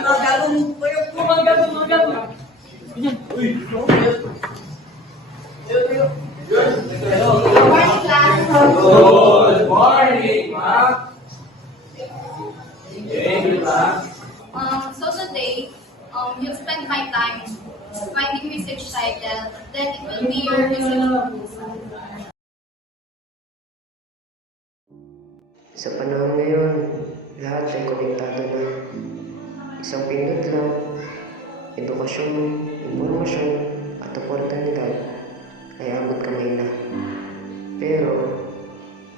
mga gagong puyo. Mga gago. Uy! Morning, class. Good morning, ma'am! Hey, ma'am! So today, you'll spend my time finding research title, then it will be your research proposal. Sa panahon ngayon, lahat ay konektado na. Isang pindot lang, edukasyon, impormasyon, at oportunidad ay abot kamay na. Pero,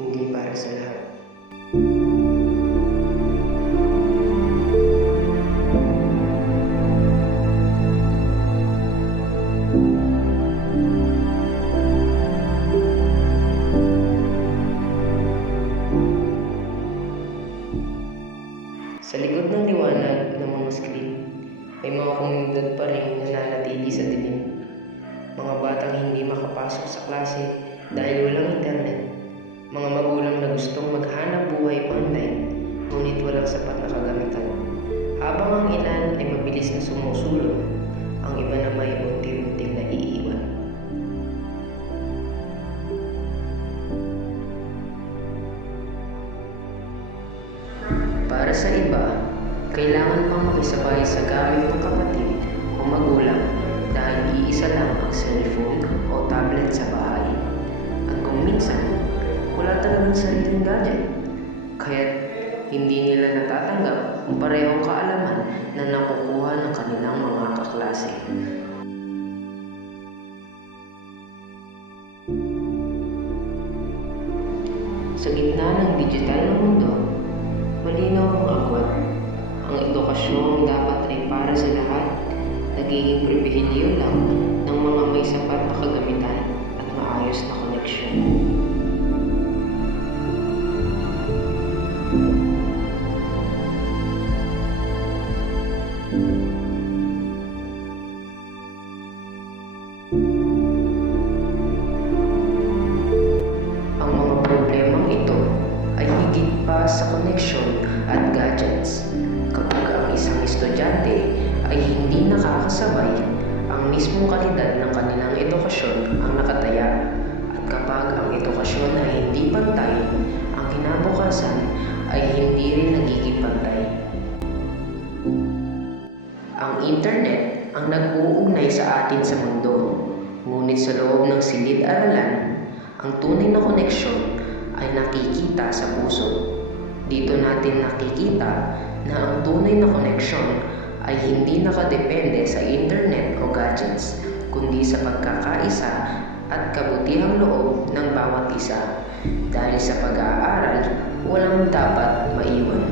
hindi para sa lahat. Sa likod ng liwanag ng mga screen, may mga komunidad pa rin nananatili sa dilim. Mga batang hindi makapasok sa klase dahil walang internet. Mga magulang na gustong maghanap buhay online, ngunit walang sapat na kagamitan. Habang ang ilan ay mabilis na sumusulong, ang iba na may unti-unting naiiwan. Para sa iba, kailangan pang makisabay sa gamit ng kapatid o magulang dahil iisa lang ang cellphone o tablet sa bahay. At kung minsan, wala talagang sariling gadget, kaya't hindi nila natatanggap ang parehong kaalaman na nakukuha ng kanilang mga kaklase. Sa gitna ng digital na mundo, malinaw ang agwat. Ang edukasyong dapat ay para sa lahat, nagiging pribilehiyo lang ng mga may sapat na kagamitan at maayos na koneksyon. Ang mga problemang ito ay higit pa sa koneksyon at gadgets. Kapag ang isang estudyante ay hindi nakakasabay, ang mismong kalidad ng kanilang edukasyon ang nakataya. At kapag ang edukasyon ay hindi pantay, ang kinabukasan ay hindi rin nagiging pantay. Ang internet ang nag-uugnay sa atin sa mundo, ngunit sa loob ng silid-aralan, ang tunay na koneksyon ay nakikita sa puso. Dito natin nakikita na ang tunay na koneksyon ay hindi nakadepende sa internet o gadgets, kundi sa pagkakaisa at kabutihang loob ng bawat isa. Dahil sa pag-aaral, walang dapat maiwan.